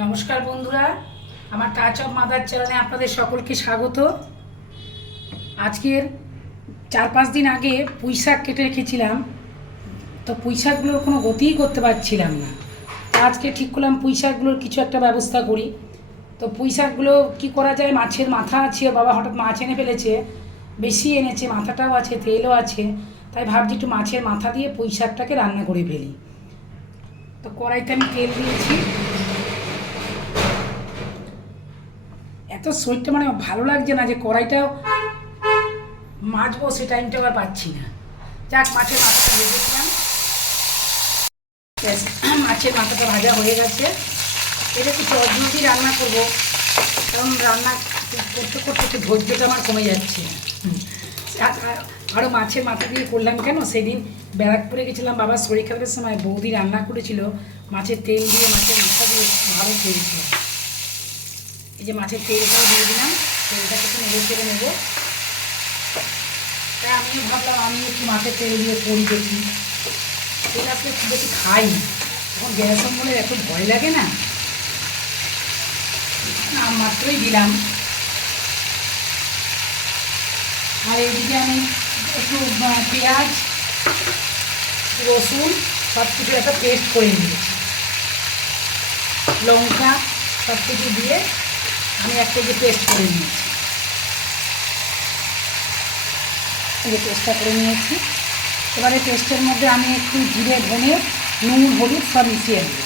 নমস্কার বন্ধুরা, আমার টাচ অফ মাদার চ্যানেলে আপনাদের সকলকে স্বাগত। আজকের 4-5 দিন আগে পুঁই শাক কেটে রেখেছিলাম, তো পুঁই শাকগুলোর কোনো গতিই করতে পারছিলাম না। তো আজকে ঠিক করলাম পুঁই শাকগুলোর কিছু একটা ব্যবস্থা করি। তো পুঁই শাকগুলো কী করা যায়, মাছের মাথা আছে, বাবা হঠাৎ মাছ এনে ফেলেছে, বেশি এনেছে, মাথাটাও আছে, তেলও আছে, তাই ভাবছি একটু মাছের মাথা দিয়ে পুঁই শাকটাকে রান্না করে ফেলি। তো কড়াইতে আমি তেল দিয়েছি। এত শরীরটা মানে ভালো লাগছে না যে কড়াইটাও মাজবো, সে টাইমটা আবার পাচ্ছি না। যাক, মাছের মাথাটা ভেজেছিলাম, ব্যাস মাছের মাথাটা ভাজা হয়ে গেছে। এটা একটু চটজলদি রান্না করব, কারণ রান্না করতে করতে একটু ধৈর্যটা আমার কমে যাচ্ছে। আরও মাছের মাথা দিয়ে করলাম কেন, সেদিন ব্যারাকপুরে গেছিলাম, বাবার শরীর খারাপের সময় বৌদি রান্না করেছিল, মাছের তেল দিয়ে মাছের মাথা দিয়ে ভালো খেয়েছিল। এই যে মাছের তেলটাও দিয়ে দিলাম, তেলটাকে একটু নেড়ে চেড়ে নেবো। তাই আমিও ভাবলাম আমি একটু মাছের তেল দিয়ে করি দেখি। তেল আসলে খুব বেশি খাই না, এখন গ্যাস অম্বলের এত ভয় লাগে না, নাম মাত্রই দিলাম। আর এইদিকে আমি একটু পেঁয়াজ, রসুন সব কিছু একটা পেস্ট করে নিয়েছি, লঙ্কা সব কিছু দিয়ে আমি একটা যে পেস্ট করে নিয়েছি, এই পেস্টটা করে নিয়েছি। এবারে পেস্টের মধ্যে আমি একটু জিরে, ধনে, নুন, হলুদ সব মিশিয়ে নেব।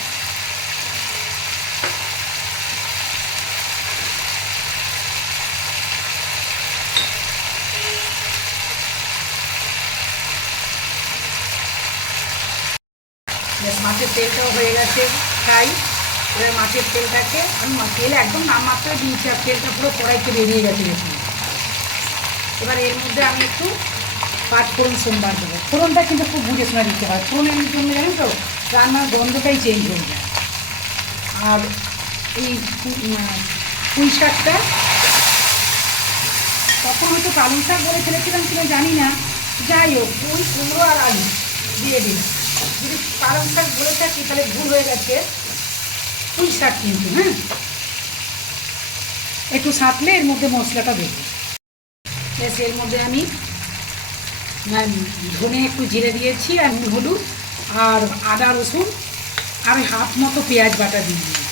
মাছের তেলটাও হয়ে গেছে ফ্রাই। এবার মাছের তেলটাকে আমি তেল একদম নামমাত্র দিয়েছি, আর তেলটা পুরো কড়াইতে বেরিয়ে গেছে দেখুন। এবার এর মধ্যে আমি একটু 5 ফোড়ন সোমবার দেবো। ফোড়নটা কিন্তু খুব বুঝে শোনা দিতে হয়, ফোড়নের জন্য জানেন তো রান্নার গন্ধটাই চেঞ্জ হয়ে যায়। আর এই পুঁই শাকটা তখন হয়তো পালং শাক বলে ফেলেছিলাম কিনা জানি না, যাই হোক পুঁই, কুমড়ো আর আলু দিয়ে দিলাম। যদি পালং শাক বলে থাকি তাহলে ভুল হয়ে গেছে, পুঁই শাক কিন্তু। হ্যাঁ, একটু সাঁতলে এর মধ্যে মশলাটা দেবো। বেশ, এর মধ্যে আমি ধনে একটু জিরে দিয়েছি, আর হলুদ আর আদা রসুন আর হাফ মতো পেঁয়াজ বাটা দিয়ে দিয়েছি।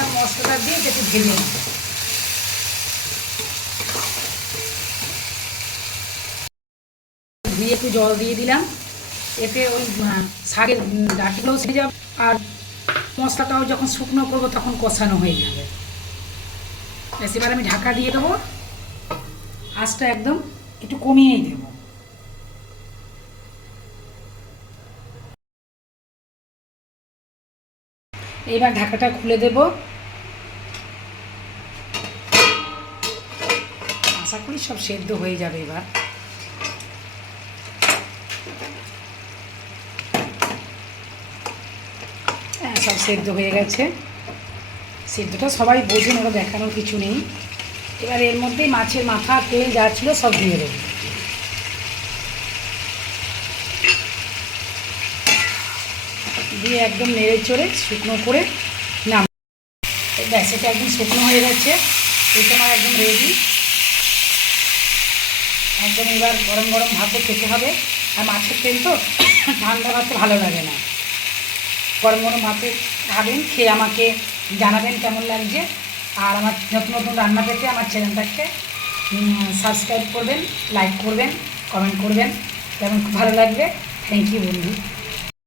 আর মশলাটা দিয়ে একটু ভেজে নেব। দিয়ে একটু জল দিয়ে দিলাম, এতে ওই শাকের ডাঁটিগুলোও সেরে যাবে, আর মশলাটাও যখন শুকনো করবো তখন কষানো হয়ে যাবে। ব্যাস, এবার আমি ঢাকা দিয়ে দেবো, আঁচটা একদম একটু কমিয়েই দেবো। এইবার ঢাকাটা খুলে দেব, আশা করি সব সেদ্ধ হয়ে যাবে। এবার হ্যাঁ, সব সেদ্ধ হয়ে গেছে। সেদ্ধটা সবাই বোঝেন, ওরা দেখানোর কিছু নেই। এবার এর মধ্যেই মাছের মাথা, তেল যা ছিল সব দিয়ে দেবো। দিয়ে একদম নেড়ে চড়ে শুকনো করে নাম। ব্যাস, এটা একদম শুকনো হয়ে গেছে, এটা আমার একদম রেডি। একদম এবার গরম গরম ভাতে খেতে হবে। আর মাছের তেল তো ঠান্ডা ভাতে ভালো লাগে না, গরম গরম ভাতে খাবেন, খেয়ে আমাকে জানাবেন কেমন লাগছে। আর আমার নতুন নতুন রান্না পেতে আমার চ্যানেলটাকে সাবস্ক্রাইব করবেন, লাইক করবেন, কমেন্ট করবেন, তেমন খুব ভালো লাগবে। থ্যাংক ইউ বন্ধু।